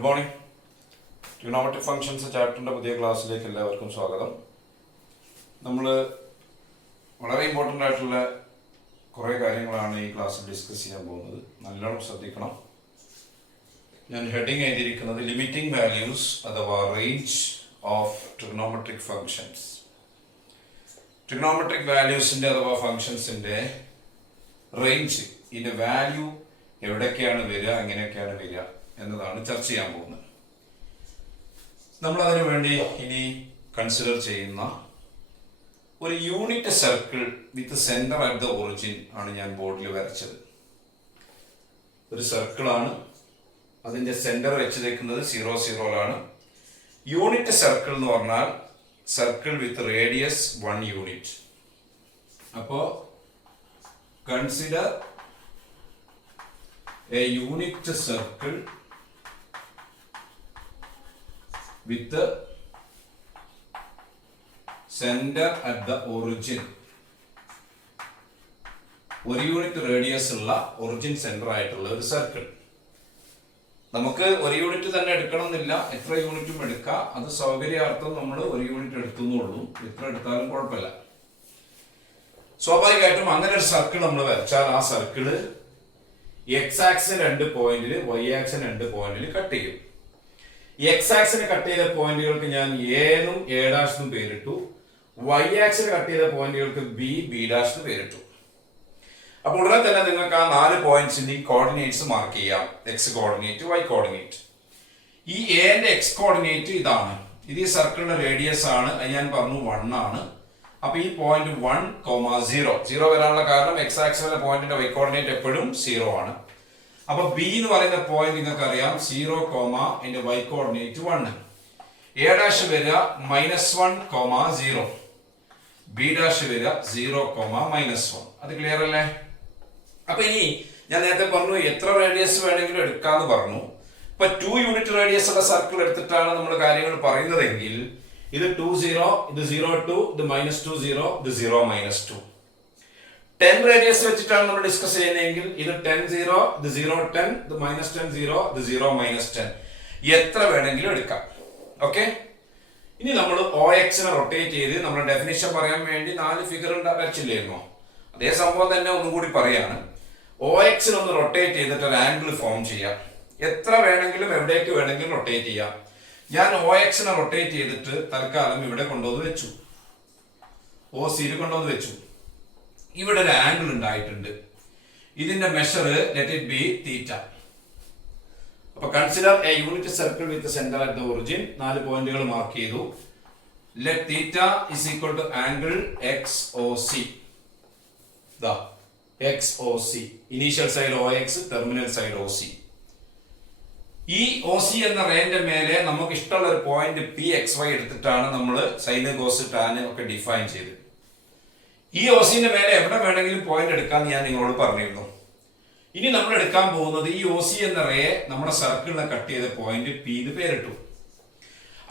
Good morning. Trigonometric functions ചാപ്റ്ററിൻ്റെ പുതിയ ക്ലാസ്സിലേക്ക് എല്ലാവർക്കും സ്വാഗതം. നമ്മൾ വളരെ ഇമ്പോർട്ടൻ്റ് ആയിട്ടുള്ള കുറേ കാര്യങ്ങളാണ് ഈ ക്ലാസ്സിൽ ഡിസ്കസ് ചെയ്യാൻ പോകുന്നത്. നല്ലോണം ശ്രദ്ധിക്കണം. ഞാൻ ഹെഡിങ് എഴുതിയിരിക്കുന്നത് ലിമിറ്റിംഗ് വാല്യൂസ് അഥവാ range of trigonometric functions. Trigonometric വാല്യൂസിൻ്റെ അഥവാ ഫംഗ്ഷൻസിൻ്റെ റേഞ്ച്, ഇതിൻ്റെ വാല്യൂ എവിടേക്കാണ് വരിക, എങ്ങനെയൊക്കെയാണ് വരിക എന്നതാണ് ചർച്ച ചെയ്യാൻ പോകുന്നത്. നമ്മൾ അതിനു വേണ്ടി ഇനി കൺസിഡർ ചെയ്യുന്ന ഒരു unit circle with centre at the origin ആണ് ഞാൻ ബോർഡിൽ വരച്ചത്. ഒരു സർക്കിളാണ്, അതിൻ്റെ സെന്റർ വെച്ചിരിക്കുന്നത് 0, 0ലാണ്. യൂണിറ്റ് സർക്കിൾ എന്ന് പറഞ്ഞാൽ സർക്കിൾ വിത്ത് റേഡിയസ് 1 യൂണിറ്റ്. അപ്പോൾ consider a unit circle with the center at the origin. ഒരു യൂണിറ്റ് റേഡിയസ് ഉള്ള ഒറിജിൻ സെന്റർ ആയിട്ടുള്ള ഒരു സർക്കിൾ. നമുക്ക് ഒരു യൂണിറ്റ് തന്നെ എടുക്കണമെന്നില്ല, എത്ര യൂണിറ്റും എടുക്കാം. അത് സൗകര്യാർത്ഥം നമ്മൾ ഒരു യൂണിറ്റ് എടുത്തുന്നുള്ളൂ, എത്ര എടുത്താലും കുഴപ്പമില്ല. സ്വാഭാവികമായിട്ടും അങ്ങനെ ഒരു സർക്കിൾ നമ്മൾ വരച്ചാൽ ആ സർക്കിള് എക്സ് ആക്സിന് 2 പോയിന്റിൽ, വൈ ആക്സിന് 2 പോയിന്റിൽ കട്ട് ചെയ്യും. എക്സ് ആക്സിന് കട്ട് ചെയ്ത പോയിന്റുകൾക്ക് ഞാൻ എ എന്നും എ ഡാഷ് എന്നും പേരിട്ടു. വൈ ആക്സിന് കട്ട് ചെയ്ത പോയിന്റുകൾക്ക് ബി, ബി ഡാഷ് എന്ന് പേരിട്ടു. അപ്പോൾ ഉടനെ തന്നെ നിങ്ങൾക്ക് ആ 4 പോയിന്റ്സിന്റെ കോർഡിനേറ്റ്സ് മാർക്ക് ചെയ്യാം. X coordinate, Y coordinate. ഈ എന്റെ എക്സ് കോർഡിനേറ്റ് ഇതാണ്. ഇത് ഈ സർക്കിളിന്റെ റേഡിയസ് ആണ്, അത് ഞാൻ പറഞ്ഞു 1 ആണ്. അപ്പൊ ഈ പോയിന്റ് 1, 0 0 വരാനുള്ള കാരണം എക്സ് ആക്സിലെ പോയിന്റിന്റെ വൈ കോർഡിനേറ്റ് എപ്പോഴും 0 ആണ്. അപ്പൊ ബി എന്ന് പറയുന്ന പോയിന്റ് നിങ്ങൾക്ക് അറിയാം 0, അതിന്റെ വൈ കോർഡിനേറ്റ് 1. എ ഡാഷ് വരിക -1, 0. ബി ഡാഷ് വരിക 0, -1. അത് ക്ലിയർ അല്ലേ? അപ്പൊ ഇനി ഞാൻ നേരത്തെ പറഞ്ഞു എത്ര റേഡിയസ് വേണമെങ്കിലും എടുക്കാന്ന് പറഞ്ഞു. ഇപ്പൊ 2 യൂണിറ്റ് റേഡിയസ് ഉള്ള സർക്കിൾ എടുത്തിട്ടാണ് നമ്മൾ കാര്യങ്ങൾ പറയുന്നതെങ്കിൽ ഇത് 2, 0, ഇത് 0, 2, ഇത് -2, 0, ഇത് 0, -2. 10 റേഡിയസ് വെച്ചിട്ടാണ് നമ്മൾ ഡിസ്കസ് ചെയ്യുന്നതെങ്കിൽ ഇത് 10, 0, ഇത് 0, 10, ഇത് -10, 0, ഇത് 0, -10. എത്ര വേണമെങ്കിലും എടുക്കാം. ഓക്കെ, ഇനി നമ്മൾ OX നെ റൊട്ടേറ്റ് ചെയ്ത് നമ്മുടെ ഡെഫിനിഷൻ പറയാൻ വേണ്ടി 4 ഫിഗർ വരച്ചില്ലായിരുന്നോ? അതേ സംഭവം തന്നെ ഒന്നും കൂടി പറയാണ്. OX നെ ഒന്ന് റൊട്ടേറ്റ് ചെയ്തിട്ട് ഒരു ആംഗിൾ ഫോം ചെയ്യാം. എത്ര വേണമെങ്കിലും എവിടേക്ക് വേണമെങ്കിലും റൊട്ടേറ്റ് ചെയ്യാം. ഞാൻ OX നെ റൊട്ടേറ്റ് ചെയ്തിട്ട് തൽക്കാലം ഇവിടെ കൊണ്ടുവന്ന് വെച്ചു, OC കൊണ്ടുവന്ന് വെച്ചു. ഇവിടെ ഒരു ആംഗിൾ ഉണ്ടായിട്ടുണ്ട്. ഇതിന്റെ measure let it be theta. അപ്പൊ consider a unit circle with centre at the origin. 4 പോയിന്റുകൾ മാർക്ക് ചെയ്തു. Let theta is equal to angle XOC. ദാ XOC, initial side OX, terminal side OC. ഈ OC എന്ന റേഞ്ചിന്റെ മേലെ നമുക്ക് ഇഷ്ടമുള്ള ഒരു പോയിന്റ് PXY എടുത്തിട്ടാണ് നമ്മൾ സൈന്, കോസ്, ടാന് ഒക്കെ ഡിഫൈൻ ചെയ്ത്. ഈ OCന്റെ മേലെ എവിടെ വേണമെങ്കിലും പോയിന്റ് എടുക്കാന്ന് ഞാൻ നിങ്ങളോട് പറഞ്ഞിരുന്നു. ഇനി നമ്മൾ എടുക്കാൻ പോകുന്നത് ഈ OC എന്ന റേ നമ്മുടെ സർക്കിളിനെ കട്ട് ചെയ്ത പോയിന്റ് P എന്ന് പേരിട്ടു.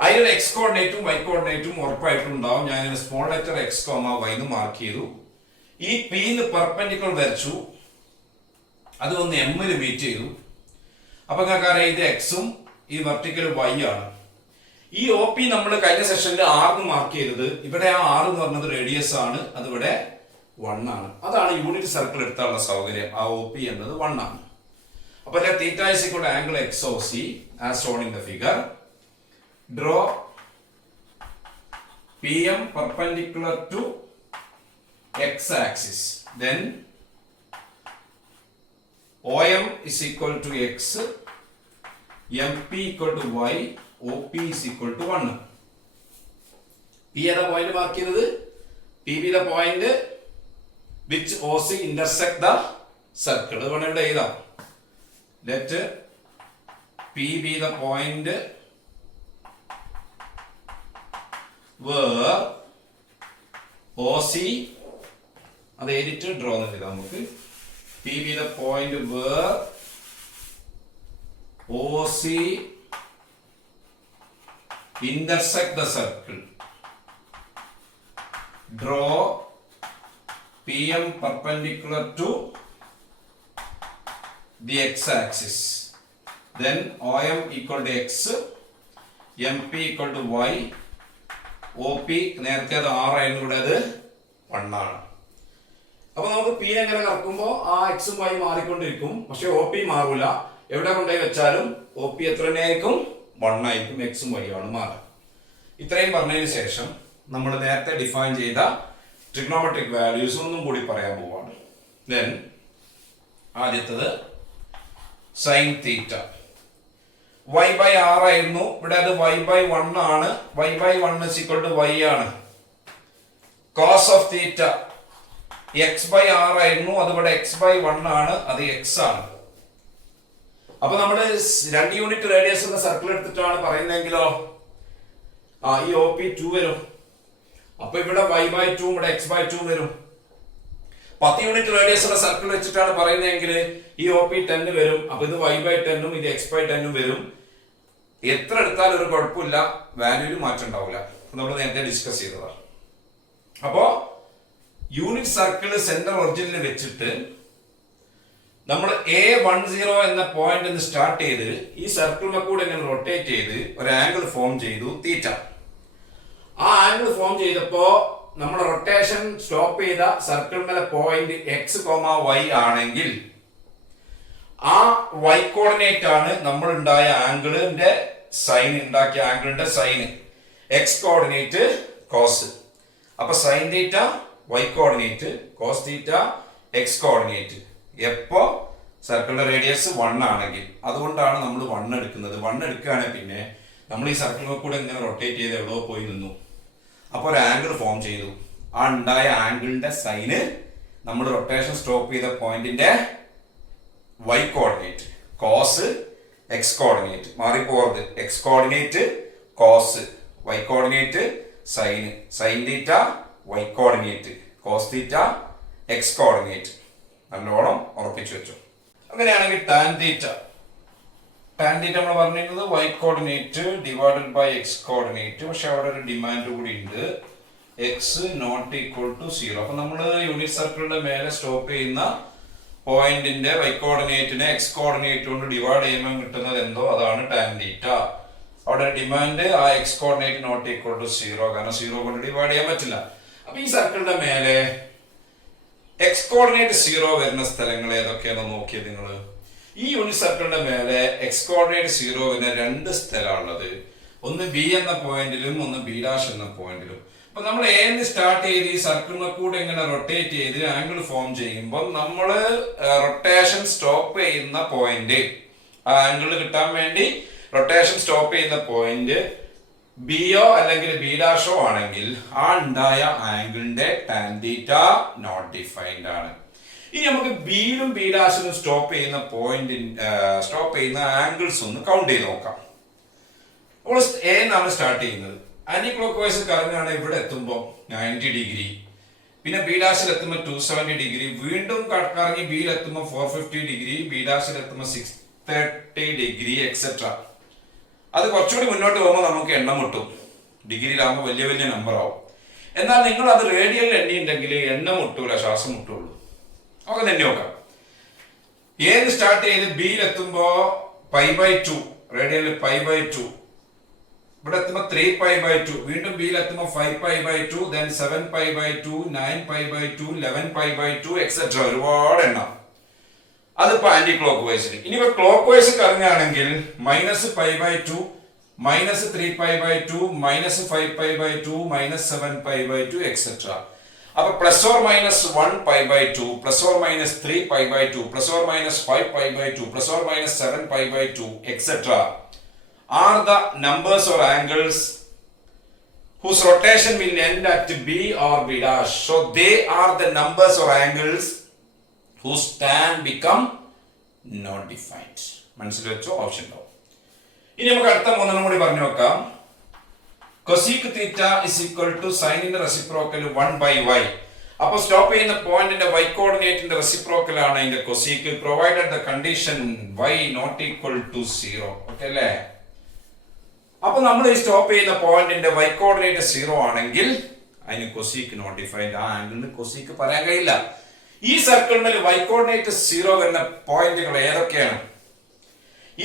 അതിലൊരു എക്സ് കോർഡിനേറ്റും വൈ കോർഡിനേറ്റും ഉറപ്പായിട്ടും ഉണ്ടാവും. ഞാൻ സ്മോൾ ലെറ്റർ X, Y എന്ന് മാർക്ക് ചെയ്തു. ഈ P ന്ന് പെർപെൻഡിക്കുലർ വരച്ചു, അത് ഒന്ന് M ല് മീറ്റ് ചെയ്തു. അപ്പൊ നിങ്ങൾക്കറിയാം ഇത് എക്സും ഈ വെർട്ടിക്കൽ Y ആണ്. ഈ OP നമ്മൾ കഴിഞ്ഞ സെഷനിൽ 6 മാർക്ക് ചെയ്തത്. ഇവിടെ ആ 6 എന്ന് പറഞ്ഞത് റേഡിയസ് ആണ്, അതിവിടെ 1 ആണ്. അതാണ് യൂണിറ്റ് സർക്കിൾ എടുത്താനുള്ള സൗകര്യം. ആ OP എന്നത് 1 ആണ്. അപ്പൊ theta is equal to angle XOC as shown in the figure. Draw PM perpendicular to X axis. Then OM is equal to X, MP equal to Y, OP is equal to 1. P is the point mark ചെയ്തത്. PB the point which OC intersect the circle. അതുകൊണ്ട് ഇവിടെ എഴുതാം. Let P be the point where OC, അത് എഴുതിട്ട് draw ചെയ്താൽ നമുക്ക് P be the point where OC intersect the circle. Draw PM perpendicular to the x-axis. then OM equal to x, MP equal to y, OP നേരത്തെ അത് 6 ആയിരുന്നു, ഇവിടെ അത് 1 ആണ്. അപ്പൊ നമുക്ക് പി എങ്ങനെ കറക്കുമ്പോൾ ആ എക്സും വൈ മാറിക്കൊണ്ടിരിക്കും, പക്ഷെ ഒ പി മാറൂല. എവിടെ കൊണ്ടുപോയി വെച്ചാലും ഒ പി എത്ര തന്നെയായിരിക്കും? 1 ആയിരിക്കും. എക്സും വൈ ആണ് മാറുക. ഇത്രയും പറഞ്ഞതിന് ശേഷം നമ്മൾ നേരത്തെ ഡിഫൈൻ ചെയ്ത ട്രിഗ്നോമെട്രിക് വാല്യൂസ് ഒന്നും കൂടി പറയാൻ പോവാണ്. ദെൻ ആദ്യത്തത് sine theta y by r ആയിരുന്നു, ഇവിടെ അത് y ബൈ 1 ആണ്. y by 1 is equal to y ആണ്. Cos of theta x by r ആയിരുന്നു, അത് ഇവിടെ x ബൈ 1 ആണ്, അത് x ആണ്. അപ്പൊ നമ്മള് 2 യൂണിറ്റ് റേഡിയസ് ഉള്ള സർക്കിൾ എടുത്തിട്ടാണ് പറയുന്നതെങ്കിലോ ഈ ഒ പി 2 വരും. അപ്പൊ ഇവിടെ y ബൈ 2 ഇവിടെ x ബൈ 2 വരും. 10 യൂണിറ്റ് റേഡിയസ് ഉള്ള സർക്കിൾ വെച്ചിട്ടാണ് പറയുന്നതെങ്കിൽ ഈ ഒ പി 10 വരും. അപ്പൊ ഇത് y ബൈ 10ഉം ഇത് x ബൈ 10ഉം വരും. എത്ര എടുത്താലും ഒരു കുഴപ്പമില്ല, വാല്യൂല് മാറ്റം ഉണ്ടാവില്ല. നമ്മൾ നേരത്തെ ഡിസ്കസ് ചെയ്തതാണ്. അപ്പോ യൂണിറ്റ് സർക്കിൾ സെന്റർ ഒറിജിനിൽ വെച്ചിട്ട് നമ്മൾ A10 എന്ന പോയിന്റ് സ്റ്റാർട്ട് ചെയ്ത് ഈ സർക്കിളിനെ കൂടെ ഇങ്ങനെ റൊട്ടേറ്റ് ചെയ്ത് ഒരു ആംഗിൾ ഫോം ചെയ്തു തീറ്റ. ആ ആംഗിൾ ഫോം ചെയ്തപ്പോ നമ്മുടെ റൊട്ടേഷൻ സ്റ്റോപ്പ് ചെയ്ത സർക്കിൾ മേലെ പോയിന്റ് എക്സ് വൈ ആണെങ്കിൽ ആ y കോർഡിനേറ്റ് ആണ് നമ്മൾ ഉണ്ടായ ആംഗിളിന്റെ സൈൻ, ഉണ്ടാക്കിയ ആംഗിളിന്റെ സൈന്. X coordinate cos. അപ്പൊ sine theta y coordinate, cos theta x coordinate. എപ്പോ സർക്കിളിന്റെ റേഡിയസ് 1 ആണെങ്കിൽ. അതുകൊണ്ടാണ് നമ്മൾ 1 എടുക്കുന്നത്. 1 എടുക്കുകയാണെങ്കിൽ പിന്നെ നമ്മൾ ഈ സർക്കിളിൽ കൂടെ ഇങ്ങനെ റൊട്ടേറ്റ് ചെയ്ത് എവിടെ പോയി നിന്നു. അപ്പൊ ഒരു ആംഗിൾ ഫോം ചെയ്തു. ആ ഉണ്ടായ ആംഗിളിന്റെ സൈന് നമ്മൾ റൊട്ടേഷൻ സ്റ്റോപ്പ് ചെയ്ത പോയിന്റിന്റെ y coordinate, cos x coordinate. മാറിപ്പോകരുത്. X coordinate cos, y coordinate sine, sine theta y coordinate, cos theta x coordinate. നല്ലോണം ഉറപ്പിച്ചു വെച്ചു. അങ്ങനെയാണെങ്കിൽ ടാൻ തീറ്റ, ടാൻ തീറ്റ നമ്മൾ പറഞ്ഞിരുന്നത് y coordinate divided by x coordinate. പക്ഷെ അവിടെ ഒരു ഡിമാൻഡ് കൂടി ഉണ്ട്, എക്സ് നോട്ട് ഈക്വൽ ടു 0. അപ്പൊ നമ്മൾ യൂണിറ്റ് സർക്കിളിന്റെ മേലെ സ്റ്റോപ്പ് ചെയ്യുന്ന പോയിന്റിന്റെ y കോർഡിനേറ്റിനെ എക്സ് കോർഡിനേറ്റ് കൊണ്ട് ഡിവൈഡ് ചെയ്യുമ്പോൾ കിട്ടുന്നത് എന്തോ അതാണ് ടാൻ തീറ്റ. അവിടെ ഡിമാൻഡ് ആ x coordinate not equal to 0, കാരണം 0 കൊണ്ട് ഡിവൈഡ് ചെയ്യാൻ പറ്റില്ല. അപ്പൊ ഈ സർക്കിളിന്റെ മേലെ എക്സ് കോർഡിനേറ്റ് 0 വരുന്ന സ്ഥലങ്ങൾ ഏതൊക്കെയാണെന്ന് നോക്കിയത് നിങ്ങൾ. ഈ യൂണിറ്റ് സർക്കിളിന്റെ മേലെ എക്സ് കോർഡിനേറ്റ് 0 വരുന്ന 2 സ്ഥലമാണുള്ളത്. ഒന്ന് ബി എന്ന പോയിന്റിലും ഒന്ന് ബി ഡാഷ് എന്ന പോയിന്റിലും. അപ്പൊ നമ്മൾ എന്ന് സ്റ്റാർട്ട് ചെയ്ത് ഈ സർക്കിളിനെ കൂടെ ഇങ്ങനെ റൊട്ടേറ്റ് ചെയ്ത് ആംഗിൾ ഫോം ചെയ്യുമ്പോൾ നമ്മൾ റൊട്ടേഷൻ സ്റ്റോപ്പ് ചെയ്യുന്ന പോയിന്റ്, ആ ആംഗിൾ കിട്ടാൻ വേണ്ടി റൊട്ടേഷൻ സ്റ്റോപ്പ് ചെയ്യുന്ന പോയിന്റ് ബിയോ അല്ലെങ്കിൽ ബി ഡാഷോ ആണെങ്കിൽ ആ ഉണ്ടായ ആംഗിളിന്റെ ടാൻ തീറ്റ നോട്ട് ഡിഫൈൻഡ് ആണ്. ഇനി നമുക്ക് ബിയിലും ബി ഡാഷിലും സ്റ്റോപ്പ് ചെയ്യുന്ന സ്റ്റോപ്പ് ചെയ്യുന്ന ആംഗിൾസ് ഒന്ന് കൗണ്ട് ചെയ്ത് നോക്കാം. അപ്പോൾ എ എന്നാണ് സ്റ്റാർട്ട് ചെയ്യുന്നത്. ആന്റി ക്ലോക്ക് വൈസ് കറങ്ങാണ്. ഇവിടെ എത്തുമ്പോൾ 90 ഡിഗ്രി, പിന്നെ ബി ഡാഷിൽ എത്തുമ്പോൾ 270 ഡിഗ്രി, വീണ്ടും കറങ്ങി ബിയിൽ എത്തുമ്പോൾ 450 ഡിഗ്രി, ബി ഡാഷിൽ എത്തുമ്പോൾ 630 ഡിഗ്രി എക്സെട്ര. അത് കുറച്ചുകൂടി മുന്നോട്ട് പോകുമ്പോൾ നമുക്ക് എണ്ണം മുട്ടും. ഡിഗ്രിയിലാകുമ്പോൾ വലിയ വലിയ നമ്പർ ആവും. എന്നാൽ നിങ്ങൾ അത് റേഡിയൽ എണ്ണിയുണ്ടെങ്കിൽ എണ്ണം മുട്ടൂല, ശ്വാസം മുട്ടുള്ളൂ. നമുക്ക് തന്നെ നോക്കാം. ഏത് സ്റ്റാർട്ട് ചെയ്ത് ബിയിൽ എത്തുമ്പോ π/2, റേഡിയൽ π/2, ഇവിടെ എത്തുമ്പോൾ 3π/2, വീണ്ടും ബിയിൽ എത്തുമ്പോൾ 5π/2, then 7π/2, 9π/2, 11π/2 എക്സെട്ര. ഒരുപാട് എണ്ണം. അതിപ്പോ ആന്റി ക്ലോക്ക് വൈസിൽ. ഇനിയിപ്പോ ക്ലോക്ക് വൈസ് കറങ്ങുകയാണെങ്കിൽ -π/2, -3π/2, -5π/2, -7π/2 എക്സെട്ര. അപ്പൊ +or-1π/2, +or-3π/2, +or-5π/2, +or-7π/2 etcetera are the numbers or angles whose rotation will end at B or B dash. So they are the numbers or angles whose tan become not defined. മനസ്സിൽ വെച്ചോ, option ഉണ്ടാവും. ഇനി നമുക്ക് അടുത്ത 3 കൂടി പറഞ്ഞു നോക്കാം. cosec theta is equal to sin ന്റെ റെസിപ്രോക്കൽ 1/y. അപ്പൊ സ്റ്റോപ്പ് ചെയ്യുന്ന പോയിന്റിന്റെ y കോർഡിനേറ്റിന്റെ റെസിപ്രോക്കൽ ആണ് ഇതിന്റെ cosec, provided the condition y not equal to 0. Okay അല്ലേ? അപ്പൊ നമ്മൾ ഈ സ്റ്റോപ്പ് ചെയ്യുന്ന പോയിന്റിന്റെ y കോർഡിനേറ്റ് 0 ആണെങ്കിൽ അതിന് cosec നോട്ട് ഡിഫൈൻഡ്. ആ ആംഗിളിന് cosec പറയാൻ കഴിയില്ല. ഈ സർക്കിളിൽ y കോർഡിനേറ്റ് 0 വരുന്ന പോയിന്റുകൾ ഏതൊക്കെയാണ്?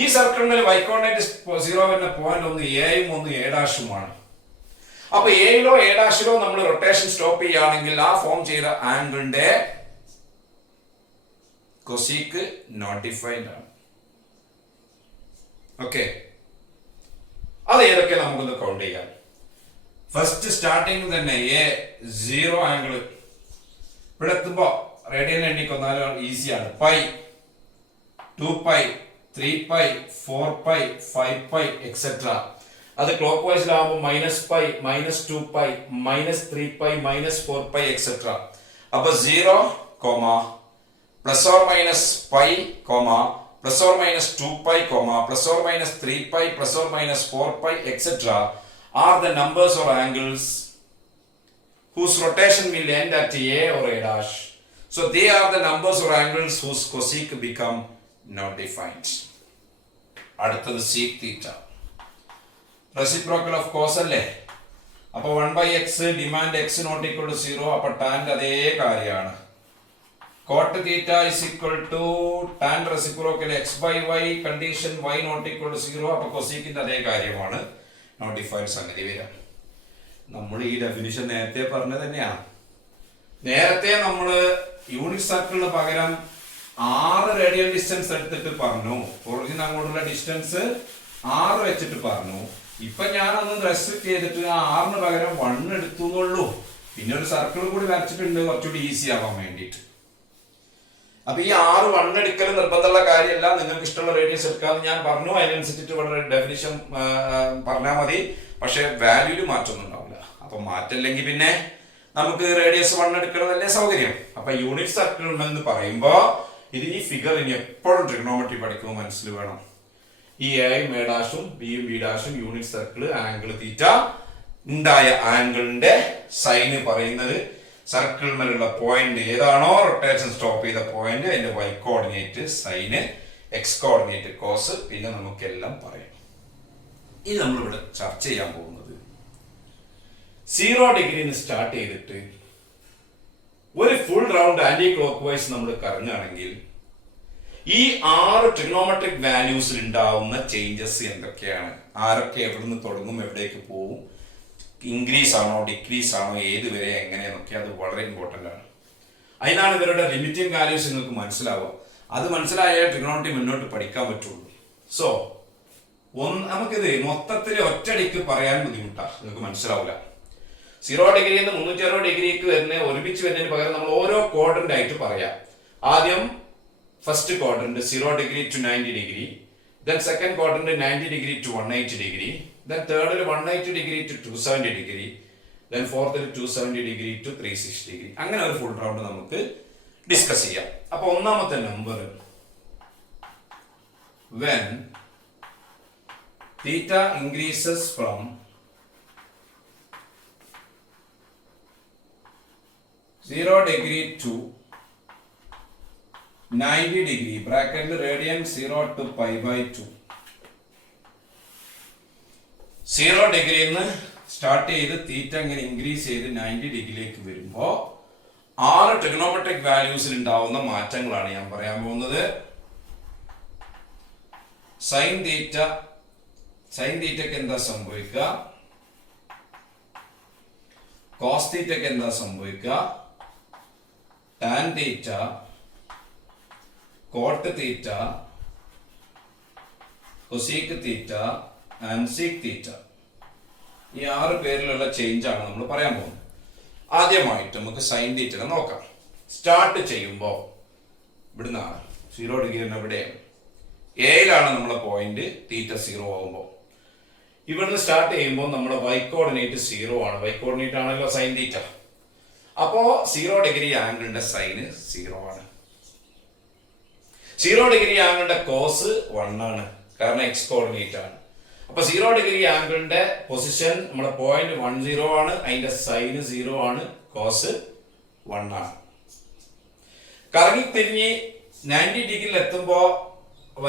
ഈ സർക്കിളിൽ y കോർഡിനേറ്റ് 0 വരുന്ന പോയിന്റ് ഒന്ന് എയും ഒന്ന് എ ഡാഷുമാണ്. അപ്പൊ എയിലോ എ ഡാഷിലോ നമ്മൾ റൊട്ടേഷൻ സ്റ്റോപ്പ് ചെയ്യുകയാണെങ്കിൽ ആ ഫോം ചെയ്ത ആംഗിളിന്റെ കൊസീക്ക് നോട്ട് ഡിഫൈൻഡ് ആണ്. ഓക്കെ, അത് ഏതൊക്കെ നമുക്കൊന്ന് കൗണ്ട് ചെയ്യാം. ഫസ്റ്റ് സ്റ്റാർട്ടിങ് തന്നെ എ 0 ആംഗിൾ ഇവിടെ എത്തുമ്പോ റേഡിയൻ എണ്ണിക്കൊന്നാലും ഈസിയാണ്. Pi, 2π, 3π, 4π, 5π etcetera. അത് ക്ലോക്ക് വൈസിലാവുമ്പോൾ -π, -2π, -3π, -4π എക്സെട്ര. അപ്പൊ 0, ±π, ±2π, ±3π, ±4π etc. are the numbers or angles whose rotation will end at A or A dash. So they are the numbers or angles whose cosec become not defined. അടുത്തത് sec theta. Reciprocal of cos അല്ലേ? അപ്പൊ 1/x demand x not equal to 0. അപ്പൊ tan അതേ കാര്യമാണ്. Cot theta is equal to tan reciprocal x/y condition y not equal to 0. അപ്പൊ cosec അതേ കാര്യമാണ്. Not defined സംഗതി വരാം. നമ്മൾ ഈ ഡെഫിനിഷൻ നേരത്തെ പറഞ്ഞത് തന്നെയാണ്. നേരത്തെ നമ്മൾ യൂണിറ്റ് സർക്കിളിന് പകരം 6 റേഡിയൽ ഡിസ്റ്റൻസ് എടുത്തിട്ട് പറഞ്ഞു. ഒറിജിൻ അങ്ങോട്ടുള്ള ഡിസ്റ്റൻസ് 6 വെച്ചിട്ട് പറഞ്ഞു. ഇപ്പൊ ഞാനൊന്ന് റെസ്ട്രിക്ട് ചെയ്തിട്ട് ആ 6ന് പകരം 1 എടുത്തു എന്നുള്ളൂ. പിന്നെ ഒരു സർക്കിൾ കൂടി വരച്ചിട്ടുണ്ട് കുറച്ചുകൂടി ഈസി ആവാൻ വേണ്ടിയിട്ട്. അപ്പൊ ഈ 6 1 എടുക്കൽ നിർബന്ധമുള്ള കാര്യമല്ല. നിങ്ങൾക്ക് ഇഷ്ടമുള്ള റേഡിയസ് എടുക്കാമെന്ന് ഞാൻ പറഞ്ഞു. അതിനനുസരിച്ചിട്ട് ഇവിടെ ഡെഫിനിഷൻ പറഞ്ഞാൽ മതി. പക്ഷെ വാല്യൂല് മാറ്റമൊന്നും ഉണ്ടാവില്ല. അപ്പൊ മാറ്റമില്ലെങ്കിൽ പിന്നെ നമുക്ക് റേഡിയസ് 1 എടുക്കണതല്ലേ സൗകര്യം. അപ്പൊ യൂണിറ്റ് സർക്കിൾ എന്ന് പറയുമ്പോ ഇത് ഈ ഫിഗർ ഇനി എപ്പോഴും ട്രിഗണോമെട്രി പഠിക്കുമ്പോൾ മനസ്സിൽ വേണം. ഈ എയും എ ഡാഷും ബിയും ബി ഡാഷും യൂണിറ്റ് സർക്കിൾ ആംഗിൾ തീറ്റ ഉണ്ടായ ആംഗിളിന്റെ സൈന് പറയുന്നത് സർക്കിളിലുള്ള പോയിന്റ് ഏതാണോ റൊട്ടേഷൻ സ്റ്റോപ്പ് ചെയ്ത പോയിന്റ് അതിന്റെ y coordinate sine, x coordinate cos, പിന്നെ നമുക്കെല്ലാം പറയാം. ഇത് നമ്മളിവിടെ ചർച്ച ചെയ്യാൻ പോകുന്നത് 0 ഡിഗ്രിന്ന് സ്റ്റാർട്ട് ചെയ്തിട്ട് ഒരു full round anticlockwise നമ്മൾ കറങ്ങുകയാണെങ്കിൽ ഈ 6 ട്രിഗണോമെട്രിക് വാല്യൂസിൽ ഉണ്ടാവുന്ന ചേഞ്ചസ് എന്തൊക്കെയാണ്, ആരൊക്കെ എവിടുന്ന് തുടങ്ങും, എവിടേക്ക് പോകും, ഇൻക്രീസ് ആണോ ഡിക്രീസ് ആണോ, ഏത് വരെ എങ്ങനെയെന്നൊക്കെ അത് വളരെ ഇമ്പോർട്ടൻ്റ് ആണ്. അതിനാണ് ഇവരുടെ ലിമിറ്റിംഗ് വാല്യൂസ് നിങ്ങൾക്ക് മനസ്സിലാവുക. അത് മനസ്സിലായാൽ ട്രിഗണോമെട്രി മുന്നോട്ട് പഠിക്കാൻ പറ്റുള്ളൂ. സോ നമുക്കിത് മൊത്തത്തിൽ ഒറ്റടിക്ക് പറയാൻ ബുദ്ധിമുട്ടാണ്, നിങ്ങൾക്ക് മനസ്സിലാവില്ല. 0 ഡിഗ്രി നിന്ന് 360 ഡിഗ്രിക്ക് വരുന്ന ഒരുമിച്ച് വരുന്നതിന് പകരം നമ്മൾ ഓരോ ക്വാഡ്രന്റ് ആയിട്ട് പറയാം. ആദ്യം first quadrant 0 degree to 90 degree, then second quadrant 90 degree to 180 degree, then തേർഡിൽ 180 ഡിഗ്രി ടു 270 ഡിഗ്രി, then ഫോർത്തിൽ 270 ഡിഗ്രി ടു 360 ഡിഗ്രി. അങ്ങനെ ഒരു ഫുൾ റൗണ്ട് നമുക്ക് ഡിസ്കസ് ചെയ്യാം. അപ്പൊ ഒന്നാമത്തെ number when theta increases from 0 degree to 90 degree bracket radian 0 to pi by 2. 0 degree start ചെയ്ത് തീറ്റ ഇങ്ങനെ ഇൻക്രീസ് ചെയ്ത് 90 ഡിഗ്രിയിലേക്ക് വരുമ്പോൾ 6 ട്രിഗണോമെട്രിക് വാല്യൂസിൽ ഉണ്ടാവുന്ന മാറ്റങ്ങളാണ് ഞാൻ പറയാൻ പോകുന്നത്. സൈൻ തീറ്റയ്ക്ക് എന്താ സംഭവിക്കുക, കോസ് തീറ്റയ്ക്ക് എന്താ സംഭവിക്കുക, tan theta, coat theta, cosec theta and sec theta, ഈ 6 പേരിലുള്ള ചേഞ്ച് ആണ് നമ്മൾ പറയാൻ പോകുന്നത്. ആദ്യമായിട്ട് നമുക്ക് സൈൻ തീറ്റ നോക്കാം. സ്റ്റാർട്ട് ചെയ്യുമ്പോൾ ഇവിടുന്നാണ് 0 ഡിഗ്രി എവിടെയാണ്, എയിലാണ് നമ്മളെ പോയിന്റ്. തീറ്റ 0 ആകുമ്പോൾ ഇവിടുന്ന് സ്റ്റാർട്ട് ചെയ്യുമ്പോൾ നമ്മുടെ y കോർഡിനേറ്റ് 0 ആണ്. y കോർഡിനേറ്റ് ആണല്ലോ സൈൻ തീറ്റ. അപ്പോ 0 ഡിഗ്രി ആംഗിളിന്റെ സൈന് 0 ആണ്. 0 ഡിഗ്രി ആംഗിളിന്റെ കോസ് 1 ആണ്, കാരണം x കോർഡിനേറ്റ് ആണ്. അപ്പൊ 0 ഡിഗ്രി ആംഗിളിന്റെ പൊസിഷൻ നമ്മുടെ പോയിന്റ് 10 ആണ്, അതിന്റെ സൈന് 0 ആണ്, കോസ് 1 ആണ്. കറങ്ങി തിരിഞ്ഞ് 90 ഡിഗ്രിയിൽ എത്തുമ്പോ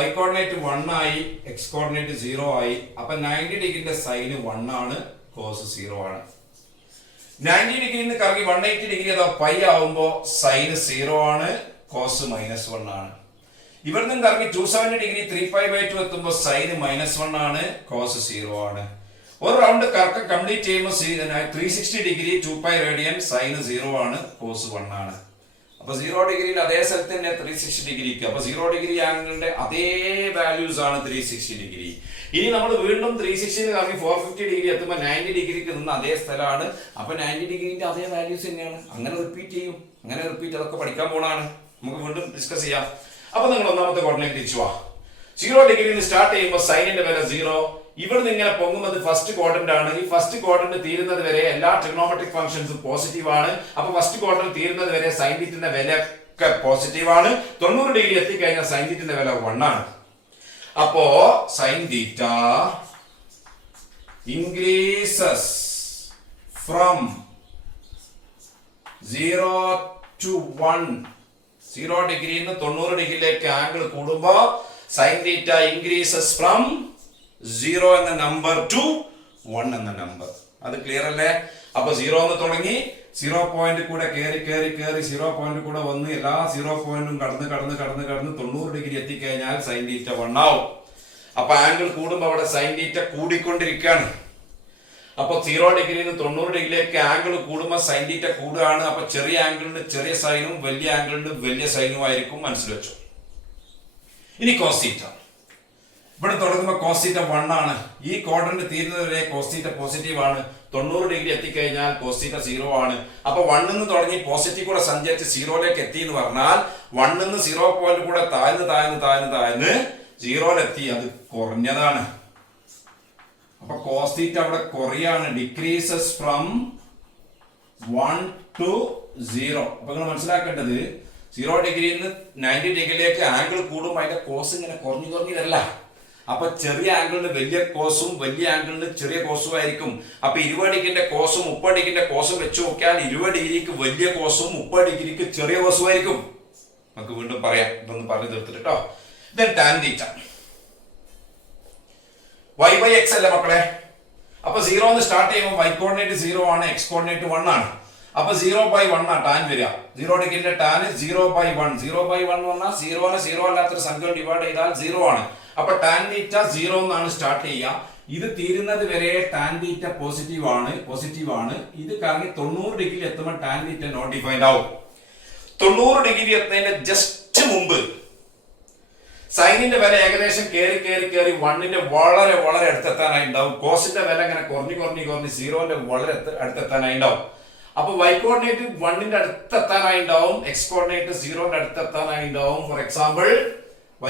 y കോർഡിനേറ്റ് 1 ആയി, x കോർഡിനേറ്റ് 0 ആയി. അപ്പൊ 90 ഡിഗ്രിന്റെ സൈന് 1 ആണ്, കോസ് 0 ആണ്. 90 ഡിഗ്രിയിൽ നിന്ന് കറങ്ങി 180 ഡിഗ്രി അഥവാ പൈ ആവുമ്പോ സൈന് 0 ആണ്, കോസ് -1 ആണ്. ഇവിടെ നിന്ന് ഇറങ്ങി 270 ഡിഗ്രി 3π/2 എത്തുമ്പോൾ സൈൻ -1 ആണ്, കോസ് 0 ആണ്. ഒരു റൗണ്ട് കറക്റ്റ് കംപ്ലീറ്റ് ചെയ്യുമ്പോൾ 360 ഡിഗ്രി 2π റേഡിയൻ സൈൻ 0 ആണ്, കോസ് 1 ആണ്. അപ്പൊ 0 ഡിഗ്രിയിൽ അതേ സ്ഥലത്ത് തന്നെ 360 ഡിഗ്രിക്ക്. അപ്പൊ 0 ഡിഗ്രി ആംഗിളിന്റെ അതേ വാല്യൂസ് ആണ് 360 ഡിഗ്രി. ഇനി നമ്മൾ വീണ്ടും 360 കറങ്ങി 450 ഡിഗ്രി എത്തുമ്പോൾ 90 ഡിഗ്രിക്ക് നിന്ന് അതേ സ്ഥലമാണ്. അപ്പൊ 90 ഡിഗ്രിന്റെ അതേ വാല്യൂസ് തന്നെയാണ്. അങ്ങനെ റിപ്പീറ്റ് ചെയ്യും. അങ്ങനെ റിപ്പീറ്റ് അതൊക്കെ പഠിക്കാൻ പോണാണ്. നമുക്ക് വീണ്ടും ഡിസ്കസ് ചെയ്യാം. അപ്പൊ നിങ്ങൾ ഒന്നാമത്തെ കോർഡിനേറ്റ് തിരിച്ചു വാ. 0 ഡിഗ്രിയിൽ സ്റ്റാർട്ട് ചെയ്യുമ്പോൾ സൈനിന്റെ വില 0. ഇവിടുന്ന് ഇങ്ങനെ പൊങ്ങുന്നത് ഫസ്റ്റ് ക്വാഡ്രന്റ് ആണ്. ഈ ഫസ്റ്റ് ക്വാഡ്രന്റ് തീരുന്നത് വരെ എല്ലാ ട്രിഗണോമെട്രിക് ഫംഗ്ഷൻസും പോസിറ്റീവ് ആണ്. അപ്പൊ ഫസ്റ്റ് ക്വാഡ്രന്റ് തീരുന്നത് വരെ സൈൻ തീറ്റന്റെ വില ഒക്കെ പോസിറ്റീവ് ആണ്. 90 ഡിഗ്രി എത്തിക്കഴിഞ്ഞാൽ സൈൻ തീറ്റന്റെ വില 1 ആണ്. അപ്പോ sine theta increases from 0 to 1. 0 ഡിഗ്രിയിൽ നിന്ന് 90 ഡിഗ്രിയിലേക്ക് ആംഗിൾ കൂടുമ്പോ സൈൻ തീറ്റ ഇൻക്രീസസ് ഫ്രം 0 എന്ന നമ്പർ ടു 1 എന്ന നമ്പർ. അത് ക്ലിയർ അല്ലേ? അപ്പൊ 0 എന്ന് തുടങ്ങി 0 പോയിന്റ് കൂടെ കയറി 0 പോയിന്റ് കൂടെ വന്ന് എല്ലാ 0 പോയിന്റും കടന്ന് 90 ഡിഗ്രി എത്തിക്കഴിഞ്ഞാൽ സൈൻ തീറ്റ 1 ആവും. അപ്പൊ ആംഗിൾ കൂടുമ്പോ അവിടെ സൈൻ തീറ്റ കൂടിക്കൊണ്ടിരിക്കുകയാണ്. അപ്പൊ 0 ഡിഗ്രിയിൽ നിന്ന് 90 ഡിഗ്രിയിലേക്ക് ആംഗിൾ കൂടുമ്പോൾ സൈൻ തീറ്റ കൂടുകയാണ്. അപ്പൊ ചെറിയ ആംഗിളിന് ചെറിയ സൈനും വലിയ ആംഗിളിന് വലിയ സൈനും ആയിരിക്കും. മനസ്സിൽ വെച്ചു. ഇനി കോസ് തീറ്റ. ഇവിടെ തുടങ്ങുമ്പോൾ കോസ് തീറ്റ 1 ആണ്. ഈ ക്വാഡ്രന്റ് തീരുന്നത് വരെ കോസ് തീറ്റ പോസിറ്റീവ് ആണ്. 90 ഡിഗ്രി എത്തിക്കഴിഞ്ഞാൽ കോസ് തീറ്റ 0 ആണ്. അപ്പൊ 1 നിന്ന് തുടങ്ങി പോസിറ്റീവ് കൂടെ സഞ്ചരിച്ച് 0ലേക്ക് എത്തി എന്ന് പറഞ്ഞാൽ 1 നിന്ന് 0 പോയിന്റ് കൂടെ താഴ്ന്ന് 0ലെത്തി. അത് കുറഞ്ഞതാണ്. അപ്പൊ കോസ് തീറ്റ അവിടെ കുറയാണ്. Decreases from 1 to 0. അപ്പൊ നിങ്ങൾ മനസ്സിലാക്കേണ്ടത് 0 ഡിഗ്രിയിൽ നിന്ന് 90 ഡിഗ്രിയിലേക്ക് ആംഗിൾ കൂടുമ്പോൾ അതിന്റെ കോസ് ഇങ്ങനെ കുറഞ്ഞു വരില്ല. അപ്പൊ ചെറിയ ആംഗിളിന് വലിയ കോസും വലിയ ആംഗിളിന് ചെറിയ കോസും ആയിരിക്കും. അപ്പൊ 20 ഡിഗ്രിന്റെ കോസും 30 ഡിഗ്രിന്റെ കോസും വെച്ച് നോക്കിയാൽ 20 ഡിഗ്രിക്ക് വലിയ കോസും 30 ഡിഗ്രിക്ക് ചെറിയ കോസും ആയിരിക്കും. നമുക്ക് വീണ്ടും പറയാം. ഇതൊന്ന് പറഞ്ഞു തീർത്തിട്ട് കേട്ടോ. ദെൻ ടാൻ തീറ്റ y/x അല്ലേ മക്കളെ? അപ്പൊ 0 എന്ന് സ്റ്റാർട്ട് ചെയ്യുമ്പോൾ y കോർഡിനേറ്റ് 0 ആണ്, x കോർഡിനേറ്റ് 1 ആണ്. അപ്പൊ 0/1 ആ ടാൻ വരിക. 0 ഡിഗ്രിന്റെ ടാൻ 0/1. 0/1 എന്ന് പറഞ്ഞാൽ 0നെ 0 അല്ലാത്തൊരു സംഖ്യ ഡിവൈഡ് ചെയ്താൽ 0 ആണ്. അപ്പൊ ടാൻ തീറ്റ 0 എന്നാണ് സ്റ്റാർട്ട് ചെയ്യുക. ഇത് തീരുന്നത് വരെ ടാൻ തീറ്റ പോസിറ്റീവ് ആണ്. ഇത് കറങ്ങി 90 ഡിഗ്രി എത്തുമ്പോൾ ടാൻ തീറ്റ നോട്ട് ഡിഫൈൻഡ് ആവും. 90 ഡിഗ്രി എത്തുന്നതിന്റെ ജസ്റ്റ് മുമ്പ് സൈനിന്റെ വില ഏകദേശം കയറി 1ന്റെ വളരെ അടുത്തെത്താനായി ഉണ്ടാവും. കോസിന്റെ വില ഇങ്ങനെ കുറഞ്ഞ് 0ന്റെ വളരെ അടുത്തെത്താനായി ഉണ്ടാവും. അപ്പൊ y കോർഡിനേറ്റ് 1ന്റെ അടുത്തെത്താനായി ഉണ്ടാവും, x കോർഡിനേറ്റ് 0ന്റെ അടുത്തെത്താനായി ഉണ്ടാവും. For example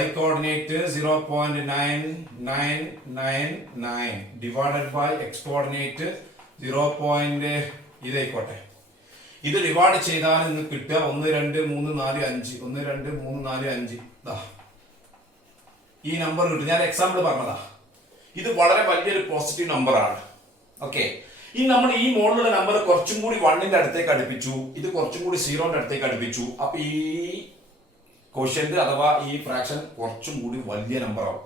y coordinate 0.9999 divided by x coordinate 0. ഇതായിക്കോട്ടെ. ഇത് ഡിവൈഡ് ചെയ്താൽ നിങ്ങൾക്ക് കിട്ടുക 1 2 3 4 5. 1 2 3 4 5. ഈ നമ്പർ കിട്ടും. ഞാൻ എക്സാമ്പിൾ പറഞ്ഞതാ. ഇത് വളരെ വലിയൊരു പോസിറ്റീവ് നമ്പർ ആണ്. ഓക്കെ. ഇനി നമ്മൾ ഈ മോഡലുള്ള നമ്പർ കുറച്ചും കൂടി 1ന്റെ അടുത്തേക്ക് അടുപ്പിച്ചു. ഇത് കുറച്ചും കൂടി 0ന്റെ അടുത്തേക്ക് അടുപ്പിച്ചു. അപ്പൊ ഈ ക്വോഷ്യന്റ് അഥവാ ഈ ഫ്രാക്ഷൻ കുറച്ചും കൂടി വലിയ നമ്പർ ആവും.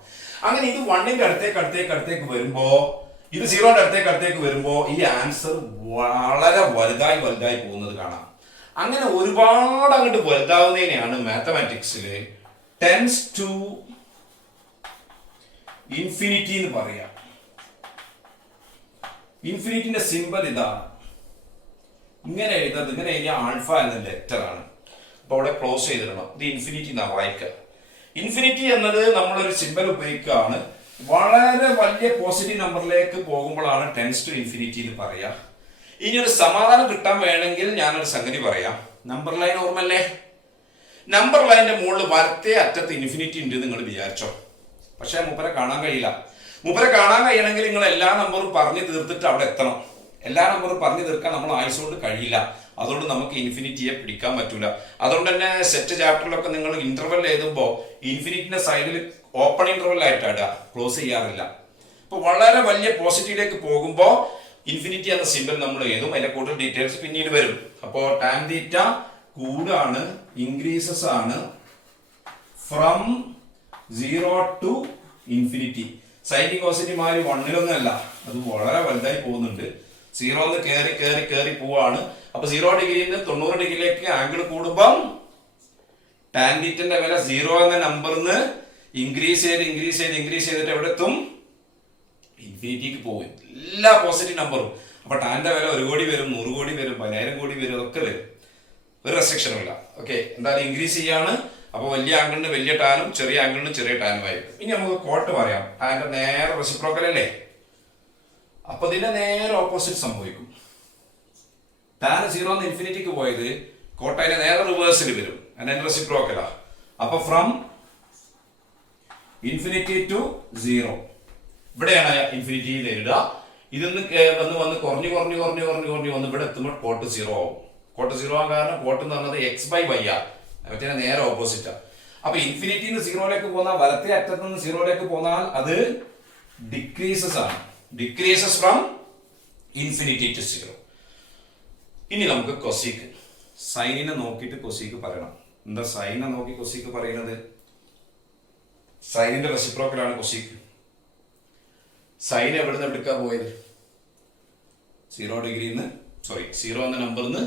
അങ്ങനെ ഇത് 1ന്റെ അടുത്തേക്ക് വരുമ്പോ ഇത് 0ന്റെ അടുത്തേക്ക് വരുമ്പോ ഈ ആൻസർ വളരെ വലുതായി പോകുന്നത് കാണാം. അങ്ങനെ ഒരുപാട് അങ്ങോട്ട് വലുതാവുന്നതിനെയാണ് മാത്തമാറ്റിക്സില് ടെൻസ് ടു ഇൻഫിനിറ്റി എന്ന് പറയാം. ഇൻഫിനിറ്റിന്റെ സിമ്പൽ ഇതാണ്. ഇങ്ങനെ എഴുതുന്നത്, ഇങ്ങനെ എഴുതിയ ആൽഫ എന്ന ലെറ്റർ ആണ്. അപ്പൊ അവിടെ ക്ലോസ് ചെയ്തിടണം. ഇത് ഇൻഫിനിറ്റി എന്നാണ് വായിക്കുക. ഇൻഫിനിറ്റി എന്നത് നമ്മളൊരു സിമ്പൽ ഉപയോഗിക്കുകയാണ്. വളരെ വലിയ പോസിറ്റീവ് നമ്പറിലേക്ക് പോകുമ്പോഴാണ് ടെൻസ് ടു ഇൻഫിനിറ്റി എന്ന് പറയാ. ഇനി ഒരു സമാധാനം കിട്ടാൻ വേണമെങ്കിൽ ഞാനൊരു സംഗതി പറയാം. Number line ഓർമ്മല്ലേ? നമ്പർ ലൈനിന്റെ മുകളിൽ വലത്തേ അറ്റത്ത് ഇൻഫിനിറ്റി ഉണ്ട് നിങ്ങൾ വിചാരിച്ചോ. പക്ഷെ മൂപ്പരെ കാണാൻ കഴിയില്ല. മൂപ്പരെ കാണാൻ കഴിയണമെങ്കിൽ നിങ്ങൾ എല്ലാ നമ്പറും പറഞ്ഞു തീർത്തിട്ട് അവിടെ എത്തണം. എല്ലാ നമ്പറും പറഞ്ഞു തീർക്കാൻ നമ്മൾ ആയുസുകൊണ്ട് കഴിയില്ല. അതുകൊണ്ട് നമുക്ക് ഇൻഫിനിറ്റിയെ പിടിക്കാൻ പറ്റൂല. അതുകൊണ്ട് തന്നെ സെറ്റ് ചാപ്റ്ററിലൊക്കെ നിങ്ങൾ ഇന്റർവെൽ എഴുതുമ്പോൾ ഇൻഫിനിറ്റിന്റെ സൈഡിൽ ഓപ്പൺ ഇന്റർവെൽ ആയിട്ടാണ് ഇടുക, ക്ലോസ് ചെയ്യാറില്ല. ഇപ്പൊ വളരെ വലിയ പോസിറ്റീവിലേക്ക് പോകുമ്പോൾ ഇൻഫിനിറ്റി എന്ന സിമ്പിൾ നമ്മൾ എഴുതും. അതിന്റെ കൂടുതൽ ഡീറ്റെയിൽസ് പിന്നീട് വരും. അപ്പോൾ ടാൻ തീറ്റ കൂടാണ്, ഇൻക്രീസസ് ആണ് ഫ്രം 0 to ഇൻഫിനിറ്റി. സൈൻ കോസിറ്റിമാര് 1ലൊന്നും അല്ല, അത് വളരെ വലുതായി പോകുന്നുണ്ട്. 0 കയറി പോവാണ്. അപ്പൊ 0 ഡിഗ്രിയിൽ നിന്ന് 90 ഡിഗ്രിയിലേക്ക് ആംഗിൾ കൂടുമ്പം ടാൻ തീറ്റന്റെ വില 0 എന്ന നമ്പറിന്ന് ഇൻക്രീസ് ചെയ്തിട്ട് എവിടെ എത്തും? ഇൻഫിനിറ്റിക്ക് പോകും. എല്ലാ പോസിറ്റീവ് നമ്പറും. അപ്പൊ ടാന്റെ വില 1 കോടി വരും, 100 കോടി വരും, 1000 കോടി വരും, ഒക്കെ വരും. ഒരു റെസ്ട്രിക്ഷനും ഇല്ല. ഓക്കെ, എന്തായാലും ഇൻക്രീസ് ചെയ്യാണ്. അപ്പൊ വലിയ ആംഗിളിന് വലിയ ടാനും ചെറിയ ആംഗിളിന് ചെറിയ ടാനും ആയിരിക്കും. ഇനി നമുക്ക് കോട്ട് പറയാം. ടാന്റെ നേരെ റെസിപ്രോക്കൽ അല്ലേ? അപ്പൊ ഇതിന്റെ നേരെ ഓപ്പോസിറ്റ് സംഭവിക്കും. ടാൻ 0 എന്ന് ഇൻഫിനിറ്റിക്ക് പോയത് കോട്ട് അതിന്റെ നേരെ റിവേഴ്സിൽ വരും. അതിന്റെ റെസിപ്രോക്കലാ. അപ്പൊ ഫ്രം ഇൻഫിനിറ്റി ടു 0 ഇവിടെയാണ് ഇൻഫിനിറ്റിയിൽ എഴുതുക. ഇതൊന്ന് വന്ന് കുറഞ്ഞു വന്ന് ഇവിടെ എത്തുമ്പോൾ കോട്ട് 0 ആവും. കോട്ട് 0 ആകാൻ കാരണം കോട്ട് എന്ന് പറഞ്ഞത് x/y ആ. മറ്റേ നേരെ ഓപ്പോസിറ്റാ. അപ്പൊ ഇൻഫിനിറ്റിന്ന് 0ലേക്ക് പോന്നാൽ, വലത്തെ അറ്റത്ത് നിന്ന് 0ലേക്ക് പോന്നാൽ അത് ഡിക്രീസസ് ആണ്. Decreases from infinity to 0. ഇനി നമുക്ക് കൊസീക്ക്, സൈനിനെ നോക്കിയിട്ട് കൊസീക്ക് പറയണം. എന്താ സൈനെ നോക്കി കൊസീക്ക് പറയുന്നത്? സൈനിന്റെ റെസിപ്രോക്കലാണ് കൊസീക്ക്. സൈൻ എവിടുന്ന് എടുക്കാൻ പോയത്? 0 എന്ന നമ്പറിന്ന്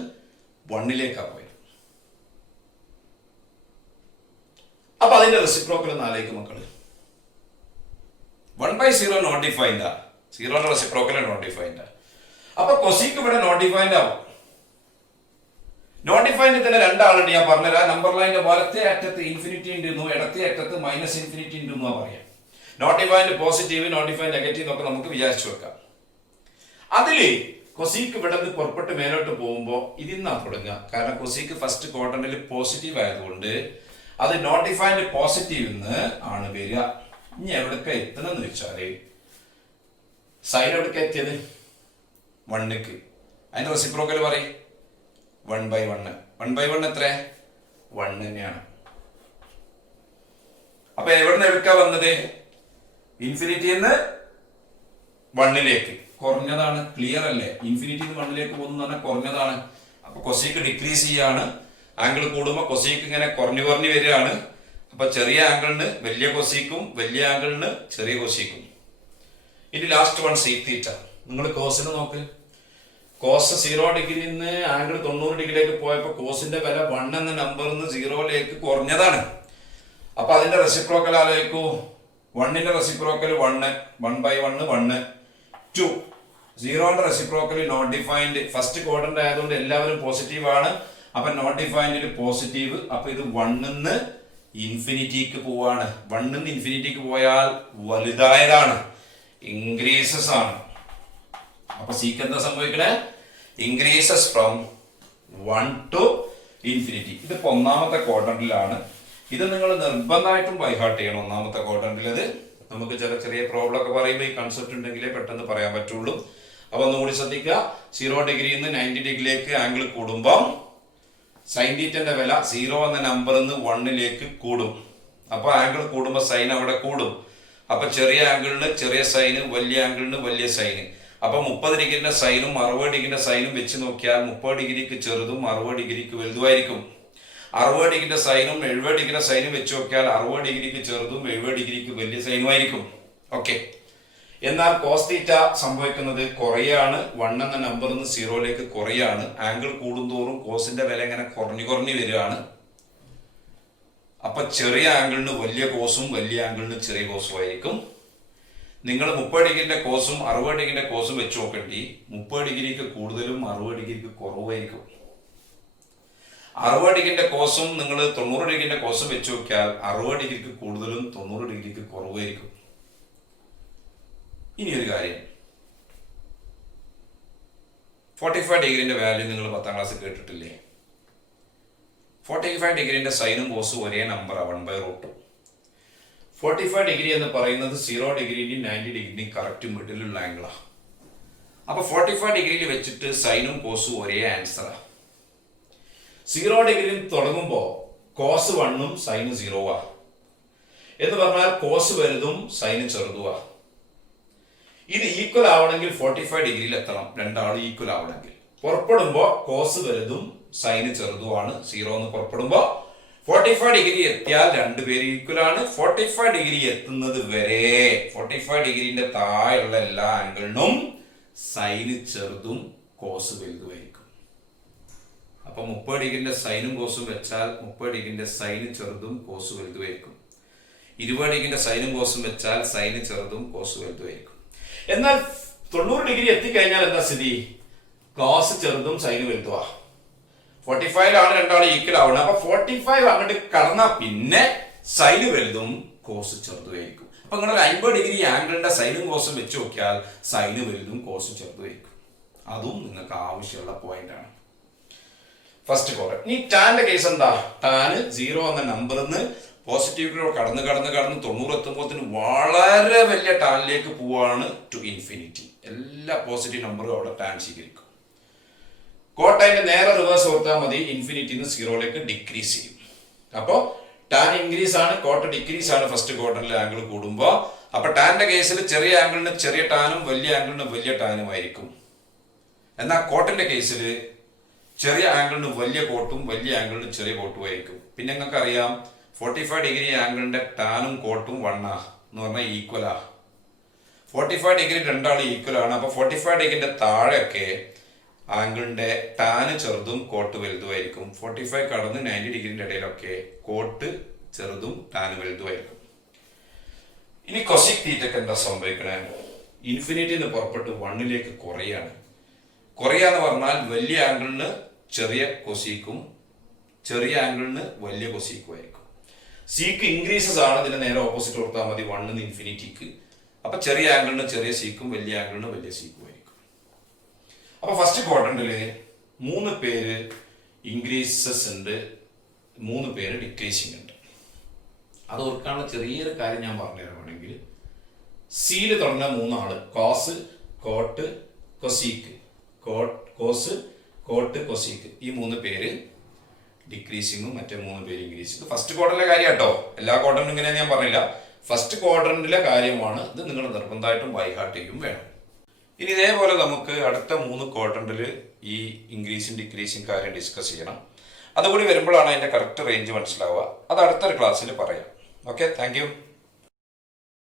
1ലേക്കാ പോയത്. അപ്പൊ അതിന്റെ റെസിപ്രോക്കൽ ഒന്ന് ആലോചിക്കും മക്കള്. 1/0 നോട്ട് ഡിഫൈൻഡ്. 0ന്റെ റെസിപ്രോക്കൽ നോട്ട് ഡിഫൈൻഡ്. അപ്പൊ കൊസീക്ക് ഇവിടെ നോട്ട് ഡിഫൈൻഡ് ആവും. നോട്ട് ഡിഫൈൻഡ് തന്നെ രണ്ടാളുണ്ട്. ഞാൻ പറഞ്ഞുതരാം. നമ്പർ ലൈനിന്റെ വലത്തെ അറ്റത്ത് ഇൻഫിനിറ്റി ഉണ്ടെന്നു, ഇടത്തെ അറ്റത്ത് മൈനസ് ഇൻഫിനിറ്റി ഉണ്ടെന്നു പറയാം. Not defined positive, not defined negative എന്നൊക്കെ നമുക്ക് വിചാരിച്ചു വെക്കാം. അതില് കൊസീക്ക് ഇവിടെ നിന്ന് പുറപ്പെട്ട് മേലോട്ട് പോകുമ്പോൾ ഇതിന്നാ തുടങ്ങുക. കാരണം കൊസീക്ക് ഫസ്റ്റ് ക്വാഡ്രന്റിൽ പോസിറ്റീവ് ആയതുകൊണ്ട് അത് നോട്ട് ഡിഫൈൻഡ് പോസിറ്റീവ് ആണ് വരിക. ഇനി എവിടേക്ക് എത്തണമെന്ന് വെച്ചാല് സൈൻ എവിടേക്ക് എത്തിയത്? 1ക്ക്. അതിന്റെ റെസിപ്രോക്കൽ പറയും 1/1. 1/1 എത്ര? 1 തന്നെയാണ്. അപ്പൊ എവിടുന്ന് എടുക്കാ വന്നത്? ഇൻഫിനിറ്റിന്ന് 1ലേക്ക്. കുറഞ്ഞതാണ്. ക്ലിയർ അല്ലേ? ഇൻഫിനിറ്റിന്ന് 1ലേക്ക് പോകുന്ന പറഞ്ഞാൽ കുറഞ്ഞതാണ്. അപ്പൊ കൊസീക്ക് ഡിക്രീസ് ചെയ്യാണ്. ആംഗിൾ കൂടുമ്പോൾ കൊസീക്ക് ഇങ്ങനെ കുറഞ്ഞു വരികയാണ്. അപ്പൊ ചെറിയ ആംഗിളിന് വലിയ കൊസീക്കും, വലിയ ആംഗിളിന് ചെറിയ കൊസീക്കും. ഇനി ലാസ്റ്റ് വൺ സീക് തീറ്റ. നിങ്ങൾ കോസിന് നോക്ക്. കോസ് 0 ഡിഗ്രിയിൽ നിന്ന് ആംഗിൾ 90 ഡിഗ്രിയിലേക്ക് പോയപ്പോൾ കോസിന്റെ വില 1 എന്ന നമ്പറിൽ നിന്ന് 0ലേക്ക് കുറഞ്ഞതാണ്. അപ്പൊ അതിന്റെ റെസിപ്രോക്കൽ ആലോചിക്കൂ. 1ന്റെ റെസിപ്രോക്കൽ 1, 1/1 1, 2. 0ന്റെ reciprocal not defined. First quadrant ആയതുകൊണ്ട് എല്ലാവരും പോസിറ്റീവ് ആണ്. അപ്പൊ നോട്ട് ഡിഫൈൻഡിൽ പോസിറ്റീവ്. അപ്പൊ ഇത് 1ന്ന് ഇൻഫിനിറ്റിക്ക് പോവാണ്. 1ന്ന് ഇൻഫിനിറ്റിക്ക് പോയാൽ വലുതായതാണ്, ഇൻക്രീസസ് ആണ്. അപ്പൊ സീക്ക് എന്താ സംഭവിക്കണേ? Increases from 1 to infinity. ഇതിപ്പോ ഒന്നാമത്തെ ക്വാഡ്രന്റിലാണ്. ഇത് നിങ്ങൾ നിർബന്ധമായിട്ടും ബൈഹാർട്ട് ചെയ്യണം. ഒന്നാമത്തെ ക്വാഡ്രന്റിൽ അത് നമുക്ക് ചെറിയ പ്രോബ്ലം ഒക്കെ പറയുമ്പോൾ ഈ കൺസെപ്റ്റ് ഉണ്ടെങ്കിലേ പെട്ടെന്ന് പറയാൻ പറ്റുള്ളൂ. അപ്പൊ ഒന്നുകൂടി ശ്രദ്ധിക്കുക. 0 ഡിഗ്രിയിൽ നിന്ന് 90 ഡിഗ്രിയിലേക്ക് ആംഗിൾ കൂടുമ്പോൾ സൈൻ തീറ്റന്റെ വില 0 എന്ന നമ്പറിൽ നിന്ന് 1ലേക്ക് കൂടും. അപ്പൊ ആംഗിൾ കൂടുമ്പോൾ സൈൻ അവിടെ കൂടും. അപ്പൊ ചെറിയ ആംഗിളിന് ചെറിയ സൈന്, വലിയ ആംഗിളിന് വലിയ സൈന്. അപ്പൊ 30 ഡിഗ്രിന്റെ സൈനും 60 ഡിഗ്രിന്റെ സൈനും വെച്ച് നോക്കിയാൽ 30 ഡിഗ്രിക്ക് ചെറുതും 60 ഡിഗ്രിക്ക് വലുതുമായിരിക്കും. 60 ഡിഗ്രിന്റെ സൈനും 70 ഡിഗ്രിന്റെ സൈനും വെച്ച് നോക്കിയാൽ 60 ഡിഗ്രിക്ക് ചെറുതും 70 ഡിഗ്രിക്ക് വലിയ സൈനുമായിരിക്കും. ഓക്കെ. എന്നാൽ കോസ് തീറ്റ സംഭവിക്കുന്നത് കുറയാണ്. 1 എന്ന നമ്പറിൽ നിന്ന് 0ലേക്ക് കുറയാണ്. ആംഗിൾ കൂടുന്തോറും കോസിന്റെ വില ഇങ്ങനെ കുറഞ്ഞു വരികയാണ്. അപ്പൊ ചെറിയ ആംഗിളിന് വലിയ കോസും വലിയ ആംഗിളിന് ചെറിയ കോസും ആയിരിക്കും. നിങ്ങൾ 30 ഡിഗ്രിന്റെ കോസും 60 ഡിഗ്രിന്റെ കോസും വെച്ച് നോക്കേണ്ടി 30 ഡിഗ്രിക്ക് കൂടുതലും 60 ഡിഗ്രിക്ക് കുറവായിരിക്കും. 60 ഡിഗ്രിന്റെ കോസും നിങ്ങൾ 90 ഡിഗ്രിന്റെ കോസും വെച്ച് നോക്കിയാൽ 60 ഡിഗ്രിക്ക് കൂടുതലും 90 ഡിഗ്രിക്ക് കുറവായിരിക്കും. ഇനി ഒരു കാര്യം, 45 ഡിഗ്രിന്റെ വാല്യൂ നിങ്ങൾ 10ാം ക്ലാസ് കേട്ടിട്ടില്ലേ? 45 ഡിഗ്രിന്റെ സൈനും കോസും ഒരേ നമ്പറാണ്, 1/√2. 45 ഡിഗ്രി എന്ന് പറയുന്നത് 0 ഡിഗ്രിന്റെയും 90 ഡിഗ്രിന്റെയും കറക്റ്റ് മിഡിലുള്ള ആംഗിളാണ്. അപ്പൊ 45 ഡിഗ്രിയിൽ വെച്ചിട്ട് സൈനും കോസും ഒരേ ആൻസറാ. 0 ഡിഗ്രിയിൽ തുടങ്ങുമ്പോൾ കോസ് 1ഉം സൈന് 0ആ എന്ന് പറഞ്ഞാൽ കോസ് വലുതും സൈന് ചെറുതുവാ. ഇത് ഈക്വൽ ആവണമെങ്കിൽ 45 ഡിഗ്രിയിൽ എത്തണം. രണ്ടാളും ഈക്വൽ ആവണമെങ്കിൽ പുറപ്പെടുമ്പോ കോസ് വലുതും സൈന് ചെറുതുമാണ്. 0 എന്ന് പുറപ്പെടുമ്പോ 45 ഡിഗ്രി എത്തിയാൽ രണ്ടുപേരും ഈക്വൽ ആണ്. 45 ഡിഗ്രി എത്തുന്നത് വരെ 45 ഡിഗ്രിന്റെ താഴെയുള്ള എല്ലാ ആംഗിളിനും സൈന് ചെറുതും കോസ് വലുതുമായിരിക്കും. അപ്പൊ 30 ഡിഗ്രിന്റെ സൈനും കോസും വെച്ചാൽ 30 ഡിഗ്രിന്റെ സൈന് ചെറുതും കോസ് വലുതുമായിരിക്കും. 20 ഡിഗ്രിന്റെ സൈനും കോസും വെച്ചാൽ സൈന് ചെറുതും കോസ് വലുതുമായിരിക്കും. എന്നാൽ 90 ഡിഗ്രി എത്തിക്കഴിഞ്ഞാൽ എന്താ സ്ഥിതി? കോസ് ചെറുതും സൈന് വലുതുവാ. 45 രണ്ടാളും ഈക്വൽ ആവണം. അപ്പൊ 45 അങ്ങോട്ട് കടന്നാൽ പിന്നെ സൈന് വലുതും കോസ് ചെറുതുമായിരിക്കും. അപ്പൊ നിങ്ങൾ 50 ഡിഗ്രി ആംഗിളിന്റെ സൈനും കോസും വെച്ച് നോക്കിയാൽ സൈന് വലുതും കോസ് ചെറുതുമായിരിക്കും. അതും നിങ്ങൾക്ക് ആവശ്യമുള്ള പോയിന്റ് ആണ്. First quadrant. ഇനി ടാന്റെ കേസ് എന്താ? ടാന് 0 എന്ന നമ്പറിൽ നിന്ന് പോസിറ്റീവ് കടന്ന് 90 എത്തുമ്പോഴത്തേന് വളരെ വലിയ ടാനിലേക്ക് പോവാണ് ടു ഇൻഫിനിറ്റി. എല്ലാ പോസിറ്റീവ് നമ്പറും അവിടെ ടാൻ സ്വീകരിക്കും. കോട്ടൈന്റെ നേരെ റിവേഴ്സ് ഓർത്താൽ മതി. ഇൻഫിനിറ്റിന്ന് 0ലേക്ക് ഡിക്രീസ് ചെയ്യും. അപ്പോ ടാൻ ഇൻക്രീസ് ആണ്, കോട്ട ഡിക്രീസ് ആണ് ഫസ്റ്റ് ക്വാഡ്രന്റിൽ ആംഗിൾ കൂടുമ്പോ. അപ്പൊ ടാന്റെ കേസിൽ ചെറിയ ആംഗിളിന് ചെറിയ ടാനും വലിയ ആംഗിളിന് വലിയ ടാനും ആയിരിക്കും. എന്നാൽ കോട്ടന്റെ കേസിൽ ചെറിയ ആംഗിളിന് വലിയ കോട്ടും വലിയ ആംഗിളിന് ചെറിയ കോട്ടും ആയിരിക്കും. പിന്നെ നിങ്ങൾക്ക് അറിയാം 45 ഡിഗ്രി ആംഗിളിന്റെ ടാനും കോട്ടും 1 എന്ന് പറഞ്ഞാൽ ഈക്വലാ. 45 ഡിഗ്രി രണ്ടാളും ഈക്വൽ ആണ്. അപ്പൊ 45 ഡിഗ്രിന്റെ താഴെയൊക്കെ ആംഗിളിന്റെ ടാന് ചെറുതും കോട്ട് വലുതുമായിരിക്കും. 45 കടന്ന് 90 ഡിഗ്രിന്റെ ഇടയിലൊക്കെ കോട്ട് ചെറുതും ടാന് വലുതുമായിരിക്കും. ഇനി കൊസിക് തീറ്റക്ക് എന്താ സംഭവിക്കണേ? ഇൻഫിനിറ്റിന്ന് പുറപ്പെട്ട് 1ലേക്ക് കുറയാണ്. കുറയാന്ന് പറഞ്ഞാൽ വലിയ ആംഗിളിന് ചെറിയ കൊസീക്കും ചെറിയ ആംഗിളിന് വലിയ കൊസീക്കും ആയിരിക്കും. സീക്ക് ഇൻക്രീസസ് ആണ്, ഇതിന് നേരെ ഓപ്പോസിറ്റ് കൊടുത്താൽ മതി 1 ഇൻഫിനിറ്റിക്ക്. അപ്പൊ ചെറിയ ആംഗിളിന് ചെറിയ സീക്കും വലിയ ആംഗിളിന് വലിയ സീക്കും ആയിരിക്കും. അപ്പൊ ഫസ്റ്റ് ക്വാഡ്രന്റില് 3 പേര് ഇൻക്രീസസ് ഉണ്ട്, 3 പേര് ഡിക്രീസിങ് ഉണ്ട്. അത് ഓർക്കാനുള്ള ചെറിയൊരു കാര്യം ഞാൻ പറഞ്ഞു തരാണെങ്കിൽ, സീല് തുടങ്ങുന്ന 3 ആള് cos, cot, cosec, cos, cot, cosec, ഈ 3 പേര് ഡിക്രീസിങ്ങും മറ്റേ 3 പേര് ഇൻക്രീസിങ്ങും. ഫസ്റ്റ് ക്വാഡ്രന്റിലെ കാര്യം കേട്ടോ, എല്ലാ ക്വാഡ്രന്റും ഇങ്ങനെ ഞാൻ പറഞ്ഞില്ല. ഫസ്റ്റ് ക്വാഡ്രന്റിലെ കാര്യമാണ് ഇത്. നിങ്ങൾ നിർബന്ധമായിട്ടും ബൈഹാർട്ട് ചെയ്യും വേണം. ഇനി ഇതേപോലെ നമുക്ക് അടുത്ത 3 ക്വാഡ്രന്റിൽ ഈ ഇൻക്രീസിങ് ഡിക്രീസിങ് കാര്യം ഡിസ്കസ് ചെയ്യണം. അതുകൂടി വരുമ്പോഴാണ് അതിന്റെ കറക്റ്റ് റേഞ്ച് മനസ്സിലാവുക. അത് അടുത്തൊരു ക്ലാസ്സിൽ പറയാം. Okay, thank you.